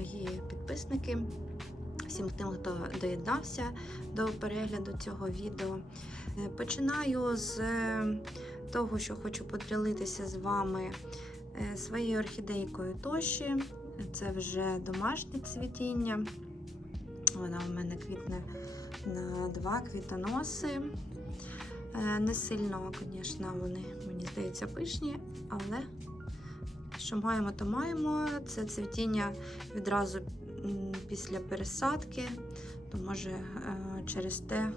мої підписники, всім тим, хто доєднався до перегляду цього відео. Е, Починаю з е, того, що хочу поділитися з вами е, своєю орхідейкою Тоші. Це вже домашнє цвітіння. Вона у мене квітне на два квітоноси. Не сильно, звісно, вони, мені здається, пишні, але що маємо, то маємо. Це цвітіння відразу після пересадки, то може е, через те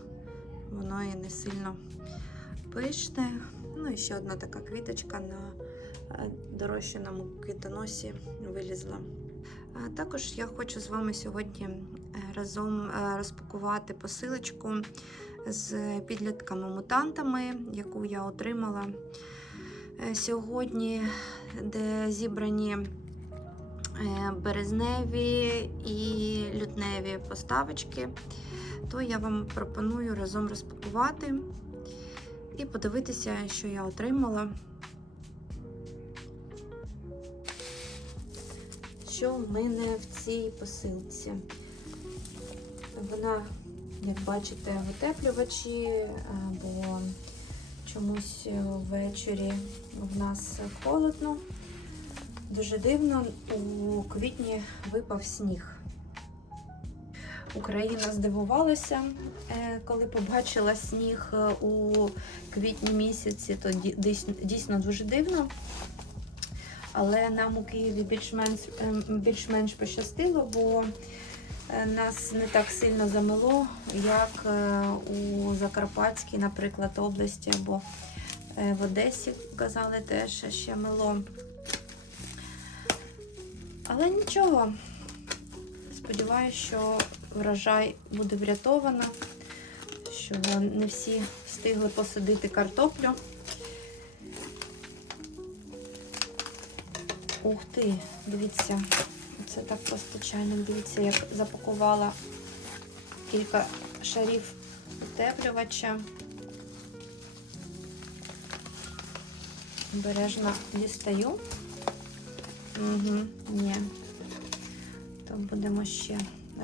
воно і не сильно пишне. Ну і ще одна така квіточка на е, дорощеному квітоносі вилізла. Також я хочу з вами сьогодні е, разом розпакувати посилочку з підлітками-мутантами, яку я отримала сьогодні, де зібрані е, березневі і лютневі поставочки. То я вам пропоную разом розпакувати і подивитися, що я отримала. Що в мене в цій посилці? Вона, як бачите, утеплювачі, бо чомусь ввечері в нас холодно. Дуже дивно, у квітні випав сніг. Україна здивувалася, е, коли побачила сніг е, у квітні місяці, то дійсно дуже дивно. Але нам у Києві більш-менш ем, більш-менш пощастило, бо е, нас не так сильно замело, як е, у Закарпатській, наприклад, області або е, в Одесі казали теж ще мело. Але нічого. Сподіваюся, що врожай буде врятовано, що не всі встигли посадити картоплю. Ух ти, дивіться, це так постачальник. Дивіться, як запакувала кілька шарів утеплювача. Обережно дістаю. Угу, ні. То будемо ще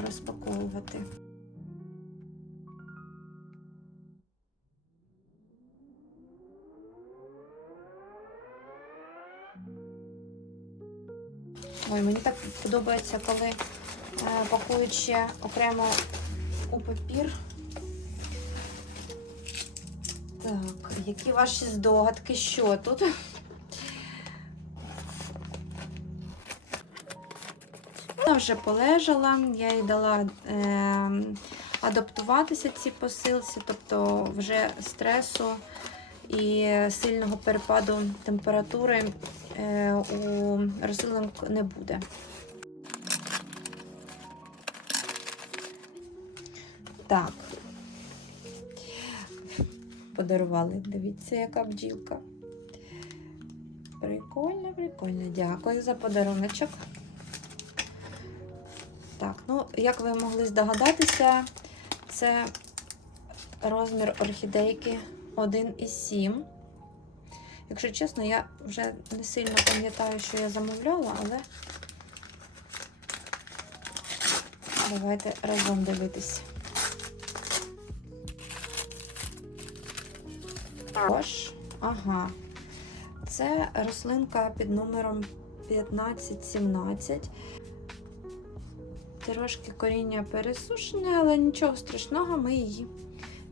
розпаковувати. Ой, мені так подобається, коли е, пакують ще окремо у папір. Так, які ваші здогадки? Що тут? Вона вже полежала, я їй дала е, адаптуватися цій посилці, тобто вже стресу і сильного перепаду температури у рослинок не буде. Так. Подарували. Дивіться, яка бджілка. Прикольно, прикольно. Дякую за подаруночок. Так, ну, як ви могли здогадатися, це розмір орхідейки 1,7. Якщо чесно, я вже не сильно пам'ятаю, що я замовляла, але давайте разом дивитись. Тож, ага, це рослинка під номером 1517. Трошки коріння пересушене, але нічого страшного, ми її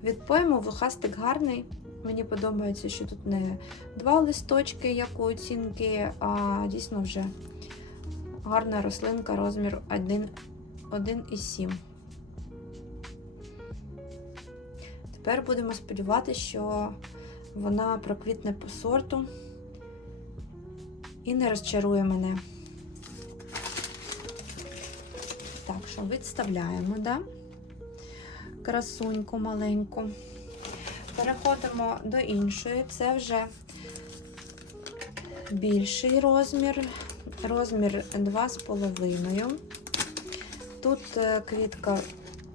відпоїмо. Вухастик гарний. Мені подобається, що тут не два листочки, як у оцінки, а дійсно вже гарна рослинка розміру 1,7. Тепер будемо сподіватися, що вона проквітне по сорту і не розчарує мене. Так, що відставляємо, да? красуньку маленьку. Переходимо до іншої. Це вже більший розмір, розмір 2,5. Тут е, квітка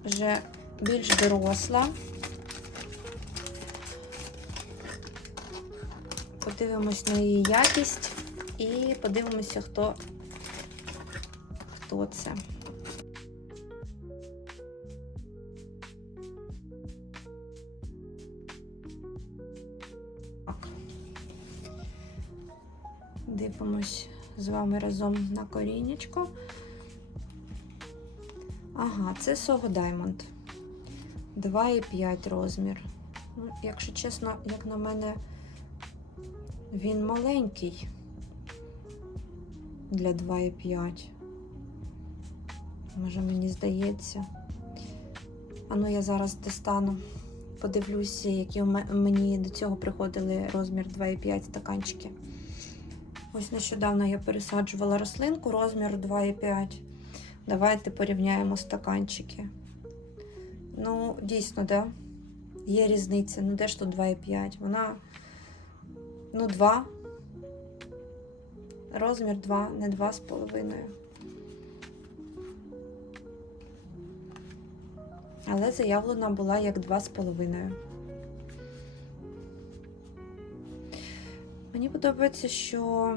вже більш доросла. Подивимось на її якість і подивимося, хто хто це. Вами разом на корінечко. Ага, це Сого Diamond. 2,5 розмір. Ну, якщо чесно, як на мене, він маленький для 2,5. Може, мені здається. А ну я зараз достану. Подивлюся, які мені до цього приходили розмір 2,5 стаканчики. Ось нещодавно я пересаджувала рослинку розміру 2,5. Давайте порівняємо стаканчики. Ну, дійсно, да? Є різниця. Ну, де ж тут 2,5? Вона. Ну, 2. Розмір 2, не 2,5. Але заявлена була як 2,5. Мені подобається, що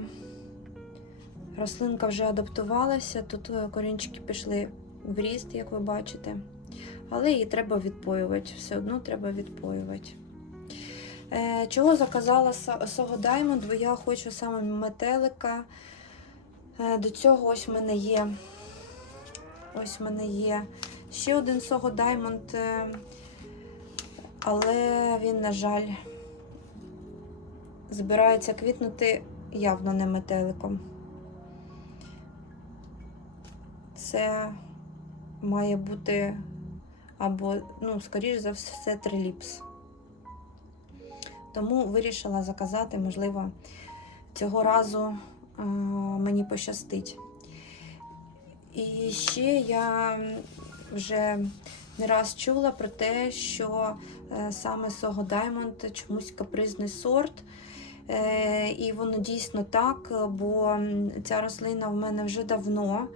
рослинка вже адаптувалася. Тут е, корінчики пішли в ріст, як ви бачите. Але її треба відпоювати. Все одно треба відпоювати. Е, чого заказала Со- Сого Diamond? Бо я хочу саме метелика. Е, до цього ось в мене є. Ось в мене є ще один Сого Diamond, але він, на жаль, збирається квітнути явно не метеликом. Це має бути або, ну, скоріш за все, триліпс. Тому вирішила заказати, можливо, цього разу е, мені пощастить. І ще я вже не раз чула про те, що е, саме Сого Diamond чомусь капризний сорт. Е, І воно дійсно так, бо ця рослина в мене вже давно.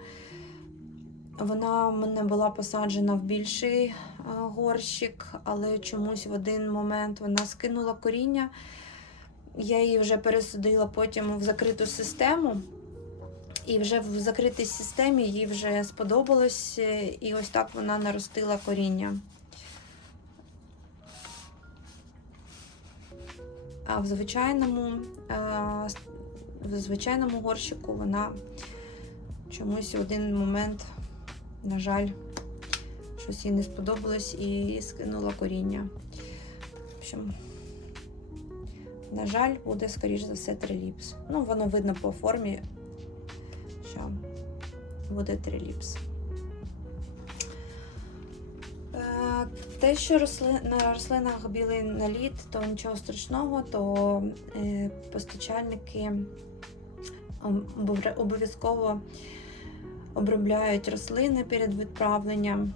Вона в мене була посаджена в більший е, горщик, але чомусь в один момент вона скинула коріння. Я її вже пересадила потім в закриту систему. І вже в закритій системі їй вже сподобалось, е, і ось так вона наростила коріння. А в звичайному, е, в звичайному горщику вона чомусь в один момент, на жаль, щось їй не сподобалось і скинула коріння. В общем, на жаль, буде, скоріш за все, триліпс. Ну, воно видно по формі, що буде триліпс. Те, що росли, на рослинах білий наліт, то нічого страшного, то е, постачальники обов'язково обробляють рослини перед відправленням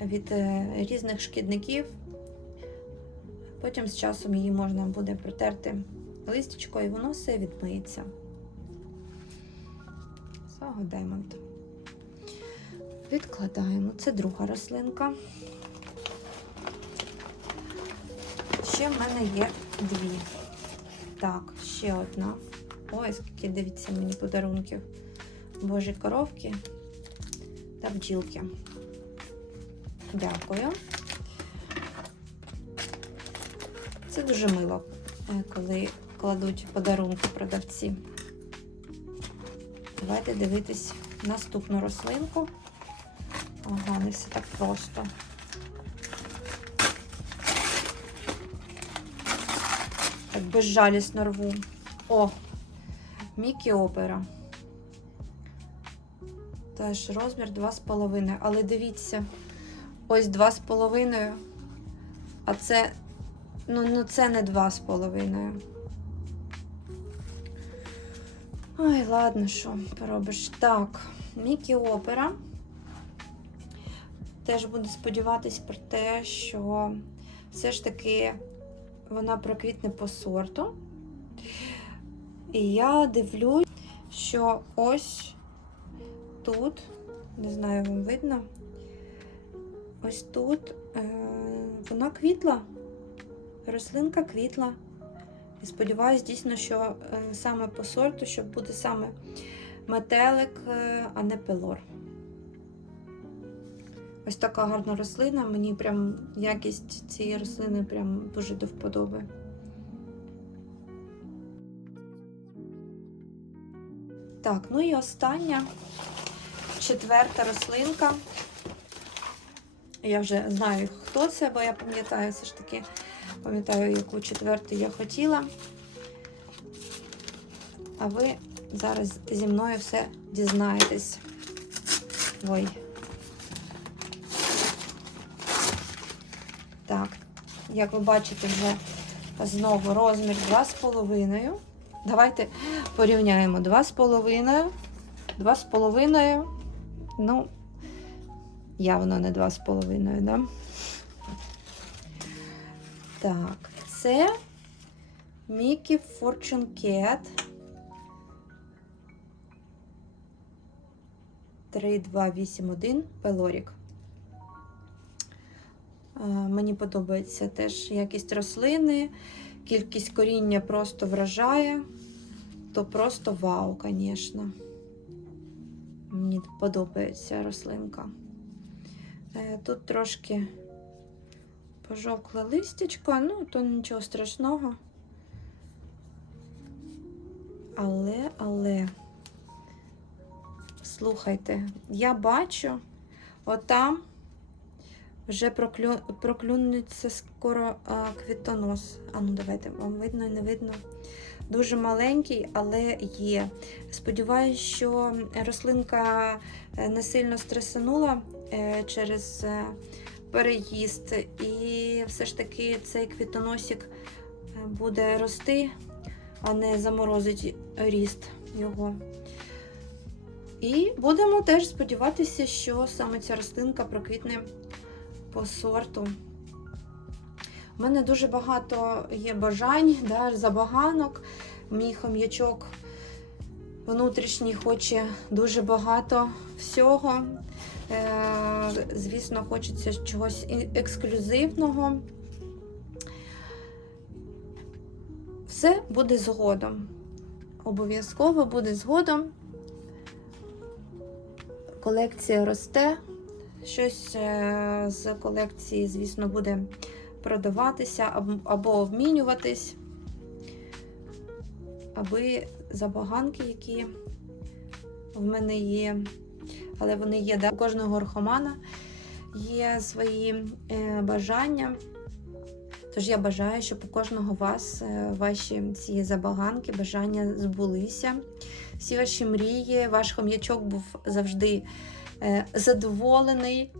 від е, різних шкідників. Потім з часом її можна буде протерти листячкою, і воно все відмиється. Сага Diamond. Відкладаємо. Це друга рослинка. Ще в мене є дві. Так, ще одна. Ой, скільки дивіться мені подарунків. Божі коровки та бджілки. Дякую. Це дуже мило, е, коли кладуть подарунки продавці. Давайте дивитись наступну рослинку. Ага, не все так просто. Безжалісно рву. О, Мікі Опера. Теж розмір 2,5. Але дивіться, ось 2,5. А це, ну, ну це не 2,5. Ой, ладно, що поробиш. Так, Мікі Опера. Теж буду сподіватись про те, що все ж таки вона проквітне по сорту. І я дивлюсь, що ось тут, не знаю, вам видно, ось тут е, вона квітла, рослинка квітла. І сподіваюсь, дійсно, що е, саме по сорту, що буде саме метелик, е, а не пилор. Ось така гарна рослина. Мені прям якість цієї рослини прям дуже до вподоби. Так, ну і остання четверта рослинка. Я вже знаю, хто це, бо я пам'ятаю все ж таки, пам'ятаю, яку четверту я хотіла. А ви зараз зі мною все дізнаєтесь. Ой. Як ви бачите, вже знову розмір 2,5. Давайте порівняємо 2,5, 2,5. Ну, явно не 2,5, да? Так, це Mickey Fortune Cat. 3281 Пелорік. Е, Мені подобається теж якість рослини, кількість коріння просто вражає, то просто вау, звісно. Мені подобається рослинка. Е, Тут трошки пожовкле листячко, ну, то нічого страшного. Але, але, слухайте, я бачу, отам вже проклю... проклюнеться скоро а, квітонос. А ну давайте, вам видно, і не видно. Дуже маленький, але є. Сподіваюсь, що рослинка е, не сильно стресанула е, через е, переїзд, і все ж таки цей квітоносик буде рости, а не заморозить ріст його. І будемо теж сподіватися, що саме ця рослинка проквітне по сорту. У мене дуже багато є бажань, да, забаганок. Мій хом'ячок внутрішній хоче дуже багато всього. Е, звісно, хочеться чогось ексклюзивного. Все буде згодом. Обов'язково буде згодом. Колекція росте. Щось е, з колекції, звісно, буде продаватися або обмінюватись, аби забаганки, які в мене є, але вони є у кожного орхомана є свої е, бажання. Тож я бажаю, щоб у кожного вас е, ваші ці забаганки, бажання збулися. Всі ваші мрії, ваш хом'ячок був завжди задоволений,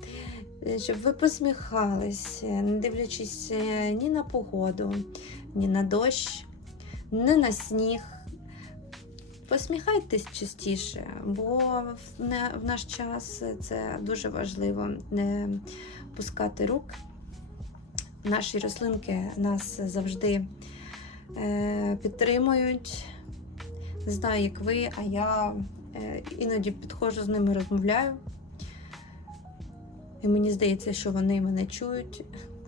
е, щоб ви посміхались, е, не дивлячись е, ні на погоду, ні на дощ, ні на сніг. Посміхайтесь частіше, бо в, наш час це дуже важливо не пускати рук. Наші рослинки нас завжди е, підтримують. Не знаю, як ви, а я е, іноді підходжу з ними, розмовляю. І мені здається, що вони мене чують.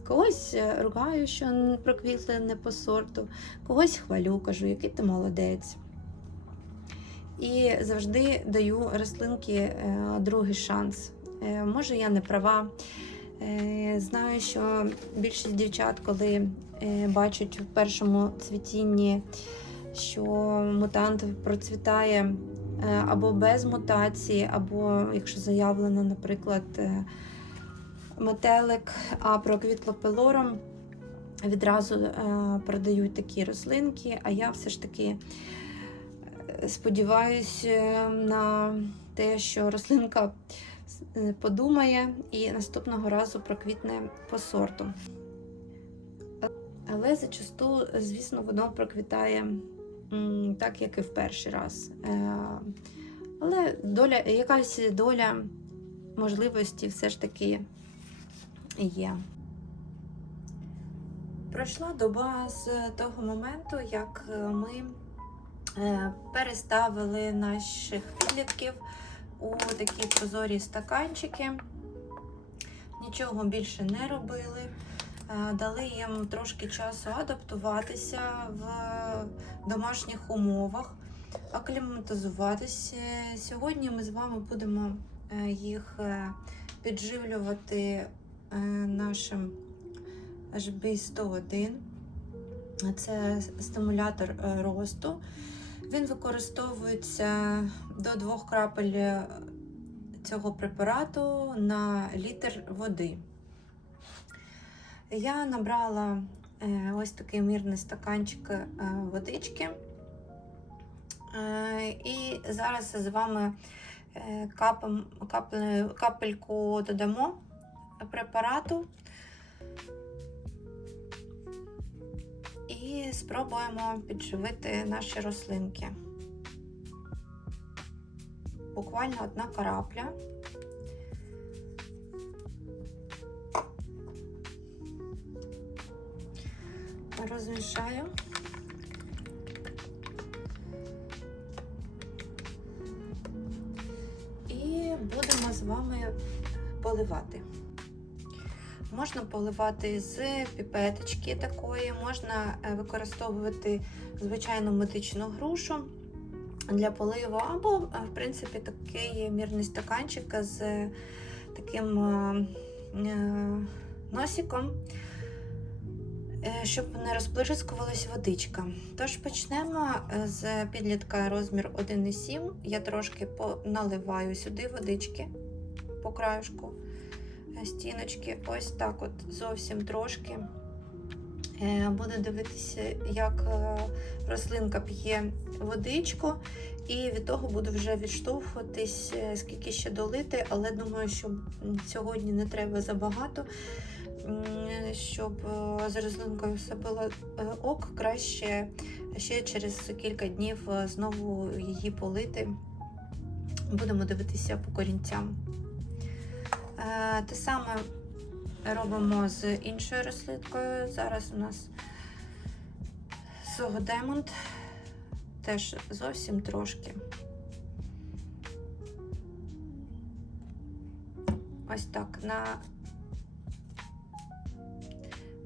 Когось е, ругаю, що проквітли не по сорту, когось хвалю, кажу, який ти молодець. І завжди даю рослинки е, другий шанс. Е, може, я не права. Знаю, що більшість дівчат, коли бачать в першому цвітінні, що мутант процвітає або без мутації, або якщо заявлено, наприклад, метелик, а проквітло пелором, відразу е, продають такі рослинки, а я все ж таки е, сподіваюся на те, що рослинка е, подумає і наступного разу проквітне по сорту. Але зачасту, звісно, воно проквітає так, як і в перший раз. Е, Але доля, якась доля можливості все ж таки є. Пройшла доба з того моменту, як е, ми е, переставили наших підлітків у такі прозорі стаканчики. Нічого більше не робили. Е, Дали їм трошки часу адаптуватися в домашніх умовах, акліматизуватися. Сьогодні ми з вами будемо їх підживлювати нашим HB101. Це стимулятор е, росту. Він використовується до двох крапель е, цього препарату на літр води. Я набрала е, ось такий мірний стаканчик е, водички. Е, І зараз з вами е, капельку додамо препарату і спробуємо підживити наші рослинки. Буквально одна карапля. Розмішаю. І будемо з вами поливати. Можна поливати з піпеточки такої, можна е, використовувати звичайну медичну грушу для поливу, або, е, в принципі, такий мірний стаканчик з е, таким носиком, щоб не розплескувалась водичка. Тож почнемо з підлітка розмір 1,7. Я трошки наливаю сюди водички по краюшку стіночки. Ось так от зовсім трошки. Е, Буду дивитися, як е, рослинка п'є водичку, і від того буду вже відштовхуватись, е, скільки ще долити, але думаю, що сьогодні не треба забагато, щоб з рослинкою все було ок, краще ще через кілька днів знову її полити. Будемо дивитися по корінцям. Е, Те саме робимо з іншою рослинкою. Зараз у нас Согодемонт. Теж зовсім трошки. Ось так на,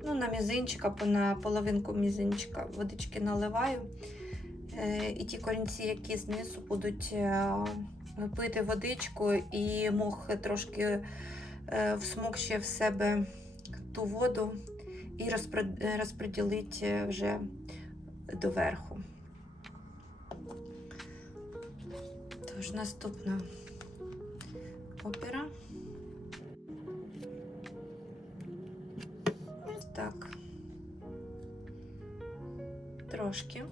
ну, на мізинчик або на половинку мізинчика водички наливаю. Е, І ті корінці, які знизу будуть е, пити водичку, і мох трошки е, всмокче в себе ту воду і розпри- е, вже доверху. Тож наступна опера. Так. Трошки.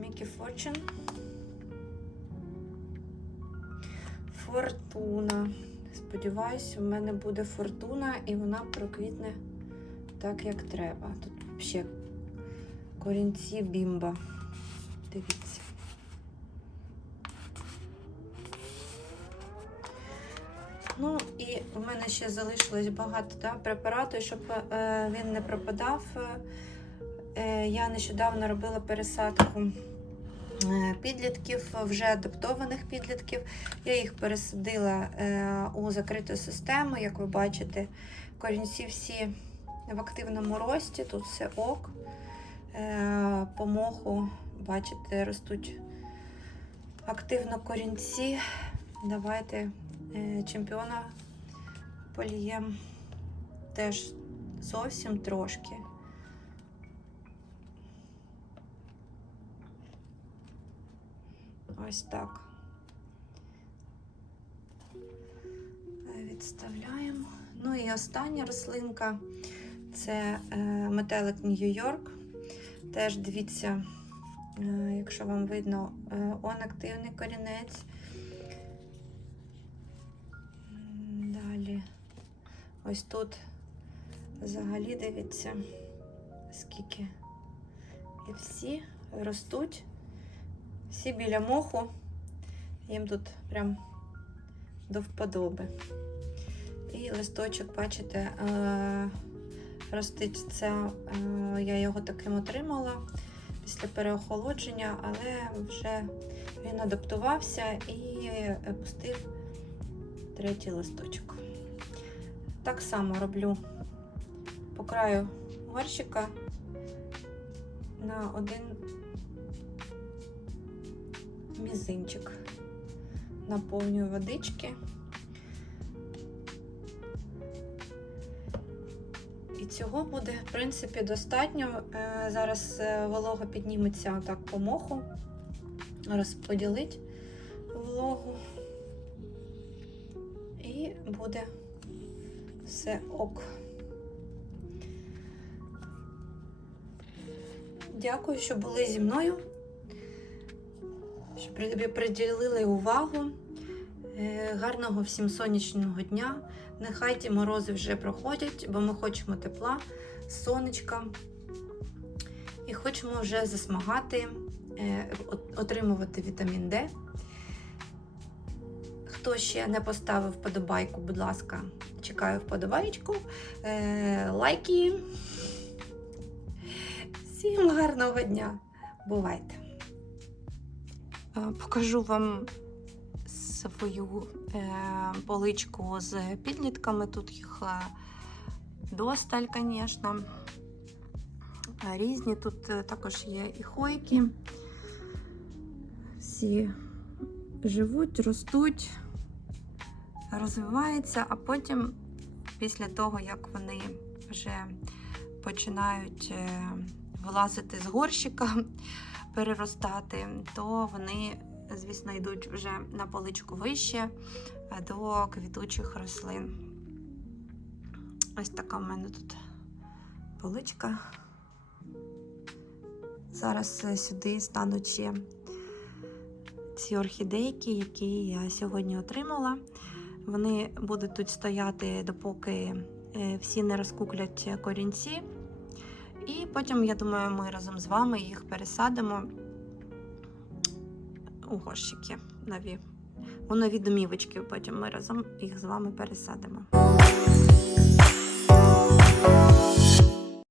Мікі Форчин. Фортуна. Сподіваюсь, у мене буде фортуна і вона проквітне так, як треба. Тут взагалі корінці бімба. Дивіться. Ну і в мене ще залишилось багато да, препарату, щоб е, він не пропадав. Е, я нещодавно робила пересадку підлітків, вже адаптованих підлітків. Я їх пересадила е, у закриту систему, як ви бачите, корінці всі в активному рості, тут все ок. Е, по моху, бачите, ростуть активно корінці. Давайте е, чемпіона полієм теж зовсім трошки. Ось так. Відставляємо. Ну і остання рослинка це е, метелик Нью-Йорк. Теж дивіться, е, якщо вам видно, е, он активний корінець. Далі, ось тут взагалі дивіться, скільки. І всі ростуть, всі біля моху. Їм тут прям до вподоби. І листочок, бачите, е, ростить це, е, я його таким отримала після переохолодження, але вже він адаптувався і е, пустив третій листочок. Так само роблю по краю горщика на один мізинчик наповнюю водички. І цього буде, в принципі, достатньо. Е, Зараз е, волога підніметься так по моху, розподілить вологу. І буде все ок. Дякую, що були зі мною, приділили увагу. Е, Гарного всім сонячного дня. Нехай ті морози вже проходять, бо ми хочемо тепла, сонечка. І хочемо вже засмагати, е, отримувати вітамін Д. Хто ще не поставив вподобайку, будь ласка, чекаю вподобайку, е, лайки. Всім гарного дня. Бувайте. Е, Покажу вам свою е, поличку з підлітками. Тут їх е, досталь, звісно. Різні. Тут також є і хойки. Всі живуть, ростуть, розвиваються, а потім, після того, як вони вже починають вилазити з горщика, переростати, то вони, звісно, йдуть вже на поличку вище до квітучих рослин. Ось така в мене тут поличка. Зараз е, сюди стануть ще ці орхідейки, які я сьогодні отримала. Вони будуть тут стояти, допоки е, всі не розкуклять корінці. І потім, я думаю, ми разом з вами їх пересадимо у горщики нові. У нові домівочки. Потім ми разом їх з вами пересадимо.